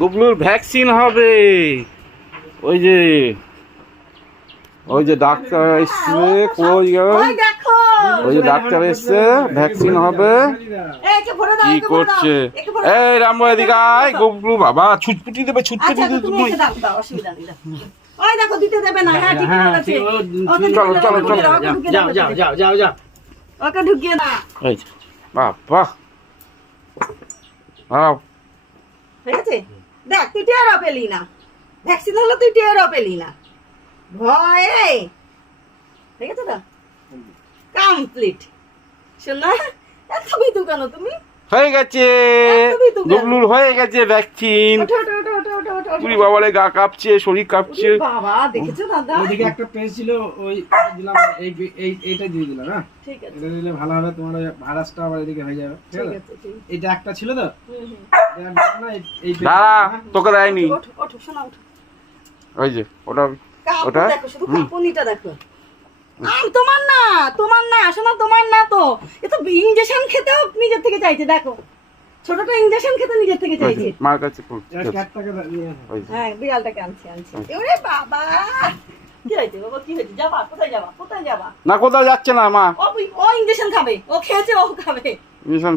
গুবলুর vaccine হবে। ওই যে ডাক্তার এসছে, কই গেল? ওই যে ডাক্তার এসছে, ভ্যাকসিন হবে। কি করছে? এই রামবো এদিকে আয়। গুবলু বাবা ছুটপুটি দেবে, ছুটপুটি দেবে তুমি। ওই দেখো দিতে দেবে না। হ্যাঁ ঠিক আছে, চলো চলো চলো, যাও যাও যাও যাও যাও। ওকে ঢুকিয়ে না। এই যে বাবা আও। ঠিক আছে, দেখ তুই টেরও পেলি না, ভ্যাকসিন হলো তুই টেরও পেলি না ভয়ে। ঠিক আছে না, কমপ্লিট। শোনা এত বিতু কেন তুমি? হয়ে গেছে গুবলুর, হয়ে গেছে ভ্যাকসিন। ওঠো ওঠো ওঠো ওঠো ওঠো ওঠো। পুরি বাবারে গা কাঁপছে, শরীর কাঁপছে। বাবা দেখেছো দাদা? ওইদিকে একটা পেজ ছিল, ওই দিলাম, এইটা দিয়ে দিলাম। হ্যাঁ ঠিক আছে এটা দিলে ভালো হবে, তোমার ভাইরাসটা আবার এদিকে হয়ে যাবে। ঠিক ঠিক আছে, আছে ঠিক আছে। এটা একটা ছিল তো, হুম। দাঁড়া, তোকে দেয়নি। ওঠো ওঠো শোনা ওঠো। ওই যে ওটা ওটা কাপড় দেখো, শুধু কাপুনিটা দেখো। তোমার না, তোমার না, শোনো তোমার না তো। এ তো ইনজেকশন খেতেও নিজের থেকে চাইছে, দেখো ছোটটা ইনজেকশন খেতে নিজের থেকে চাইছে। মার কাছে ফুল। ক্যাটটাকে দিয়ে ওই যে হ্যাঁ বিড়ালটাকে আনছি। ওরে বাবা কি হয়েছে বাবা, কি হয়েছে? যাবা কোথায়, যাবা কোথায় যাবা? না, কোথাও যাচ্ছে না মা। ও ইনজেকশন খাবে, ও খেয়েছে, ও খাবে। মিশন